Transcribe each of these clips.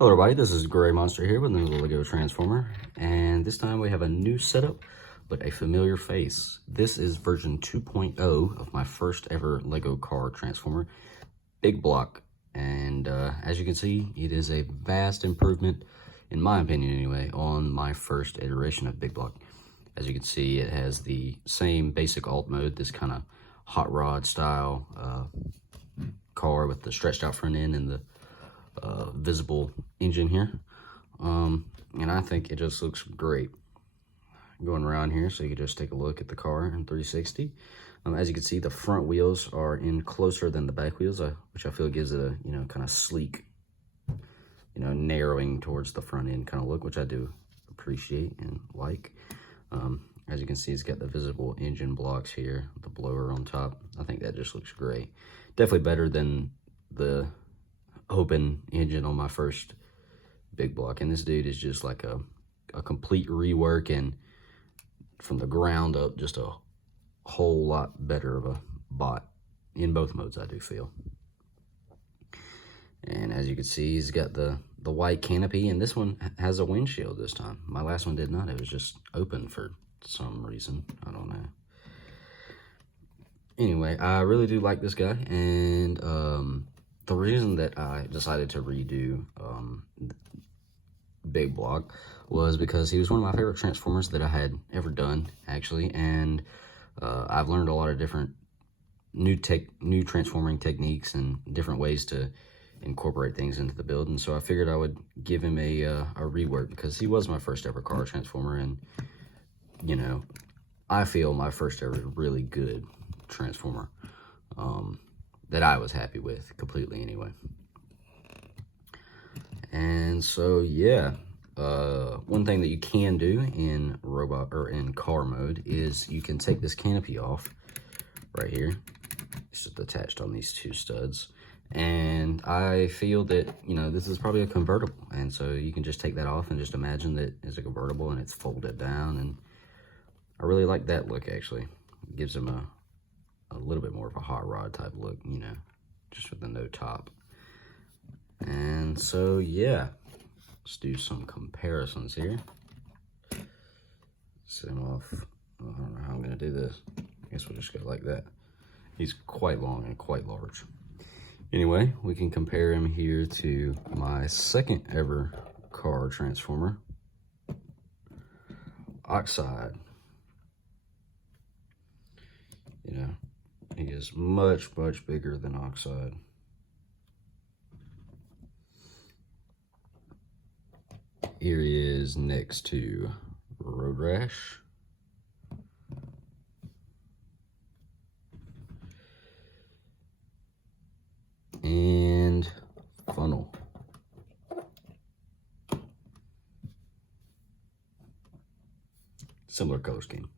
Hello everybody, this is Gray Monster here with another LEGO Transformer, and this time we have a new setup, but a familiar face. This is version 2.0 of my first ever LEGO car Transformer, Big Block, and as you can see, it is a vast improvement, in my opinion anyway, on my first iteration of Big Block. As you can see, it has the same basic alt mode, this kind of hot rod style car with the stretched out front end and the visible engine here, and I think it just looks great. Going around here so you can just take a look at the car in 360. As you can see, the front wheels are in closer than the back wheels, which I feel gives it a kind of sleek, narrowing towards the front end kind of look, which I do appreciate and like. As you can see, it's got the visible engine blocks here, the blower on top. I think that just looks great. Definitely better than the open engine on my first Big Block, and this dude is just like a complete rework, and from the ground up, just a whole lot better of a bot in both modes, I do feel. And as you can see, he's got the white canopy, and this one has a windshield this time. My last one did not. It was just open for some reason, I don't know. Anyway, I really do like this guy, and the reason that I decided to redo Big Block was because he was one of my favorite Transformers that I had ever done, actually, and I've learned a lot of different new transforming techniques and different ways to incorporate things into the build, and so I figured I would give him a rework because he was my first ever car Transformer, and I feel my first ever really good Transformer that I was happy with completely anyway. And so yeah, one thing that you can do in robot or in car mode is you can take this canopy off right here. It's just attached on these two studs, and I feel that this is probably a convertible, and so you can just take that off and just imagine that it's a convertible and it's folded down, and I really like that look. Actually, it gives them a little bit more of a hot rod type look, just with the no top. And so yeah, let's do some comparisons here. Set him off. I don't know how I'm gonna do this. I guess we'll just go like that. He's quite long and quite large. Anyway, we can compare him here to my second ever car Transformer, Oxide. He is much, much bigger than Oxide. Here he is next to Road Rash. And Funnel. Similar color scheme.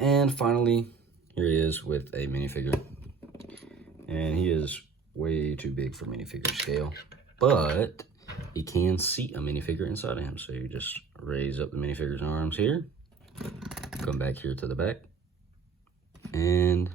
And finally, here he is with a minifigure. And he is way too big for minifigure scale, but he can seat a minifigure inside of him. So you just raise up the minifigure's arms here, come back here to the back, and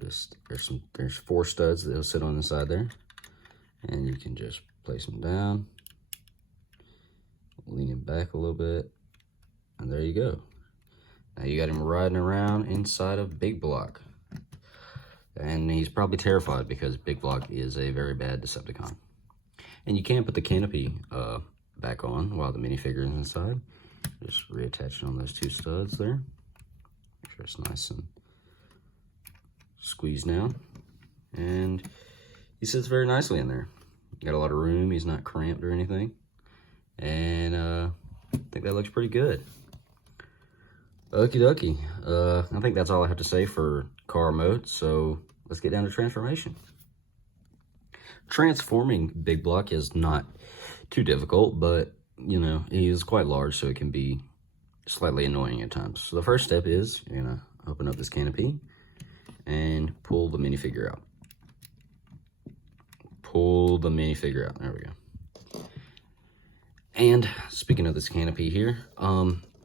just there's 4 studs that'll sit on the side there, and you can just place them down, lean him back a little bit, and there you go. Now you got him riding around inside of Big Block. And he's probably terrified because Big Block is a very bad Decepticon. And you can put the canopy back on while the minifigure is inside. Just reattaching on those 2 studs there. Make sure it's nice and squeezed down. And he sits very nicely in there. Got a lot of room. He's not cramped or anything. And I think that looks pretty good. Okie dokie. I think that's all I have to say for car mode, so let's get down to transformation. Transforming Big Block is not too difficult, but he is quite large, so it can be slightly annoying at times. So the first step is you're gonna open up this canopy and pull the minifigure out. Pull the minifigure out. There we go. And speaking of this canopy here,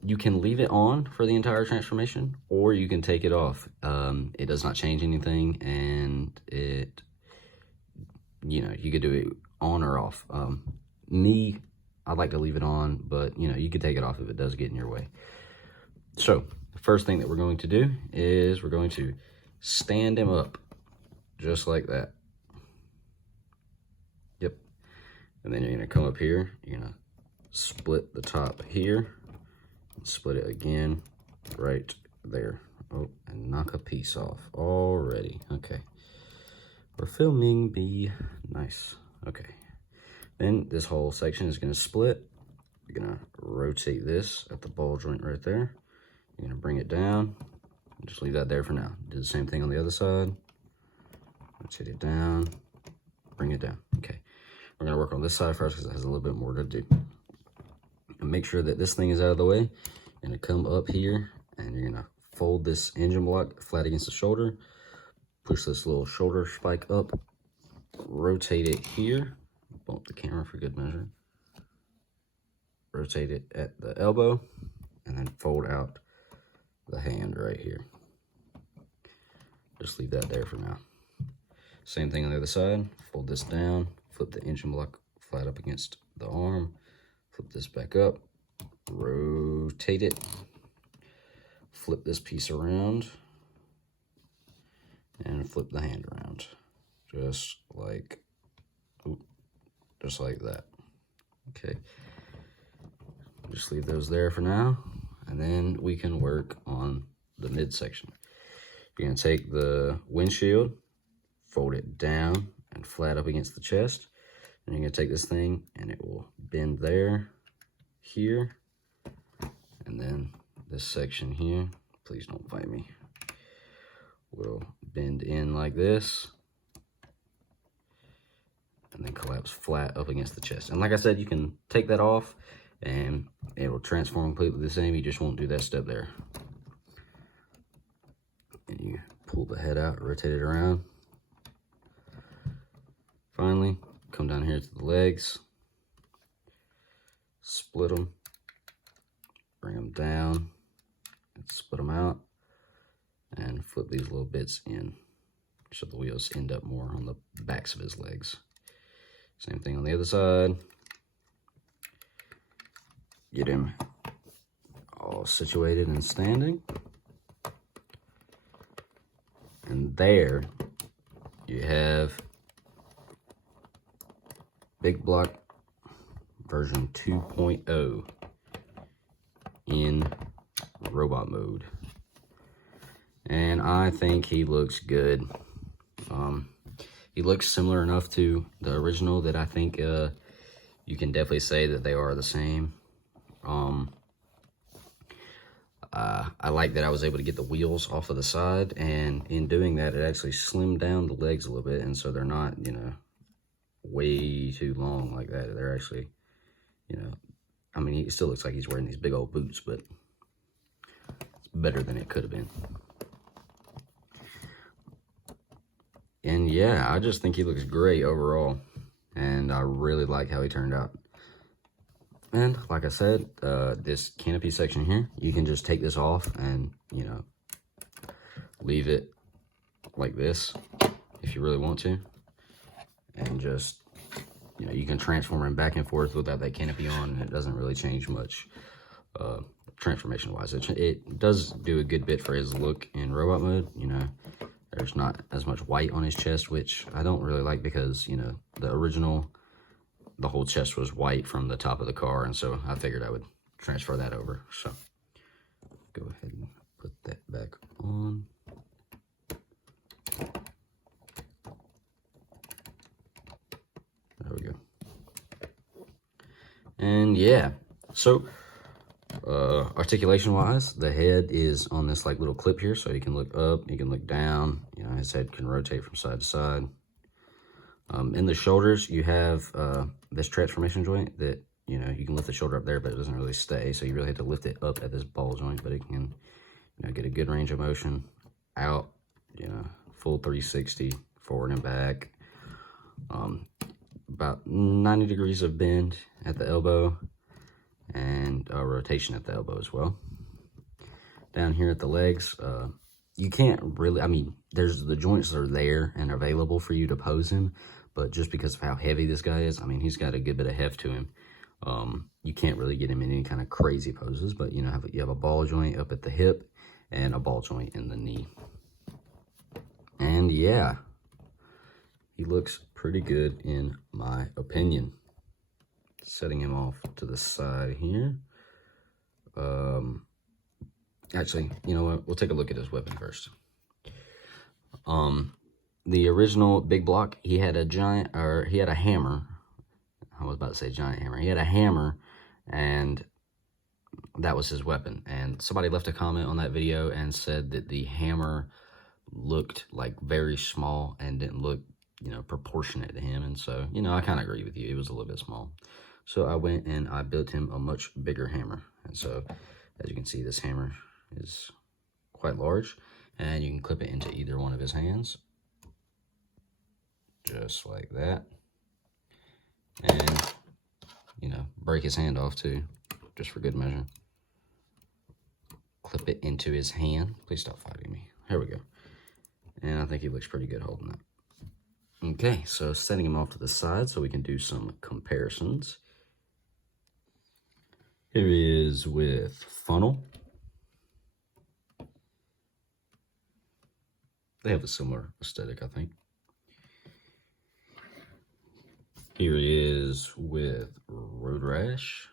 you can leave it on for the entire transformation, or you can take it off. It does not change anything, and it you know, you could do it on or off. Me, I like to leave it on, but you know, you could take it off if it does get in your way. So the first thing that we're going to do is we're going to stand him up just like that. Yep. And then you're gonna come up here, you're gonna split the top here, and split it again right there. Oh, and knock a piece off already. Okay. We're filming, be nice. Okay. Then this whole section is gonna split. You're gonna rotate this at the ball joint right there. You're gonna bring it down. Just leave that there for now. Do the same thing on the other side. Rotate it down, bring it down. Okay. We're gonna work on this side first because it has a little bit more to do. And make sure that this thing is out of the way. You're gonna come up here and you're gonna fold this engine block flat against the shoulder. Push this little shoulder spike up. Rotate it here. Bump the camera for good measure. Rotate it at the elbow and then fold out the hand right here. Just leave that there for now. Same thing on the other side. Fold this down, flip the engine block flat up against the arm, flip this back up, rotate it, flip this piece around, and flip the hand around. Just like that. Okay. Just leave those there for now, and then we can work on the midsection. You're gonna take the windshield, fold it down and flat up against the chest, and you're gonna take this thing and it will bend there, here, and then this section here, please don't fight me, will bend in like this, and then collapse flat up against the chest. And like I said, you can take that off and it will transform completely the same. You just won't do that step there. And you pull the head out, rotate it around. Finally, come down here to the legs, split them, bring them down, and split them out, and flip these little bits in so the wheels end up more on the backs of his legs. Same thing on the other side. Get him all situated and standing. And there you have Big Block version 2.0 in robot mode. And I think he looks good. He looks similar enough to the original that I think you can definitely say that they are the same. I like that I was able to get the wheels off of the side, and in doing that, it actually slimmed down the legs a little bit, and so they're not, you know, way too long like that. They're actually, you know, I mean, it still looks like he's wearing these big old boots, but it's better than it could have been. And yeah, I just think he looks great overall, and I really like how he turned out. And like I said, this canopy section here, you can just take this off and, you know, leave it like this if you really want to. And just, you know, you can transform him back and forth without that canopy on, and it doesn't really change much transformation-wise. It does do a good bit for his look in robot mode. You know, there's not as much white on his chest, which I don't really like because, you know, the original, the whole chest was white from the top of the car, and so I figured I would transfer that over. So go ahead and put that back on. There we go. And yeah, so articulation wise, the head is on this like little clip here, so you can look up, you can look down, you know, his head can rotate from side to side. In the shoulders, you have this transformation joint that, you know, you can lift the shoulder up there, but it doesn't really stay. So you really have to lift it up at this ball joint, but it can, you know, get a good range of motion out, you know, full 360 forward and back. About 90 degrees of bend at the elbow and rotation at the elbow as well. Down here at the legs, you can't really, I mean, there's the joints are there and available for you to pose him, but just because of how heavy this guy is, I mean, he's got a good bit of heft to him. You can't really get him in any kind of crazy poses, but you know, you have a ball joint up at the hip and a ball joint in the knee. And yeah, he looks pretty good in my opinion. Setting him off to the side here. Actually, you know what? We'll take a look at his weapon first. The original Big Block, he had a hammer. I was about to say giant hammer. He had a hammer, and that was his weapon. And somebody left a comment on that video and said that the hammer looked like very small and didn't look, you know, proportionate to him. And so, you know, I kind of agree with you. It was a little bit small. So I went and I built him a much bigger hammer. And so, as you can see, this hammer is quite large, and you can clip it into either one of his hands. Just like that. And, you know, break his hand off too, just for good measure. Clip it into his hand. Please stop fighting me. Here we go. And I think he looks pretty good holding that. Okay, so setting him off to the side so we can do some comparisons. Here he is with Funnel. They have a similar aesthetic, I think. Here he is with Road Rash.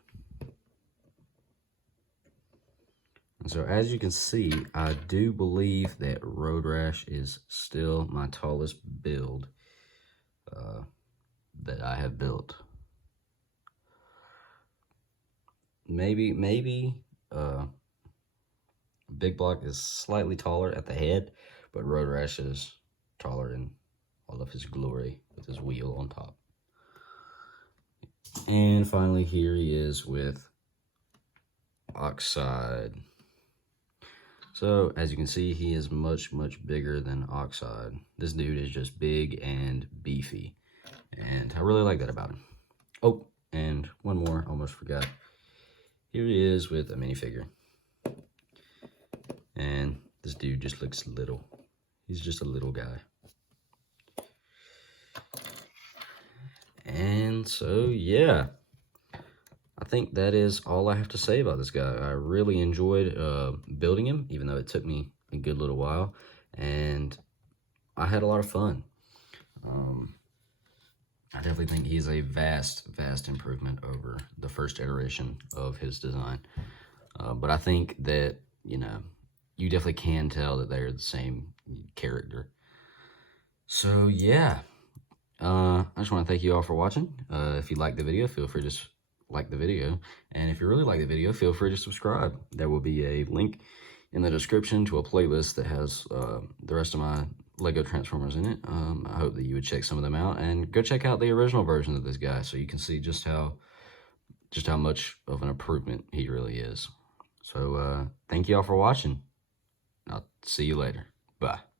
And so as you can see, I do believe that Road Rash is still my tallest build that I have built. Maybe Big Block is slightly taller at the head, but Road Rash is taller in all of his glory with his wheel on top. And finally, here he is with Oxide. So, as you can see, he is much, much bigger than Oxide. This dude is just big and beefy, and I really like that about him. Oh, and one more, almost forgot. Here he is with a minifigure. And this dude just looks little. He's just a little guy. And so, yeah, I think that is all I have to say about this guy. I really enjoyed building him, even though it took me a good little while, and I had a lot of fun. I definitely think he's a vast improvement over the first iteration of his design. But I think that, you know, you definitely can tell that they're the same character. So, yeah. I just want to thank you all for watching. If you liked the video, feel free to like the video. And if you really like the video, feel free to subscribe. There will be a link in the description to a playlist that has the rest of my Lego Transformers in it. I hope that you would check some of them out. And go check out the original version of this guy so you can see just how much of an improvement he really is. So, thank you all for watching. I'll see you later. Bye.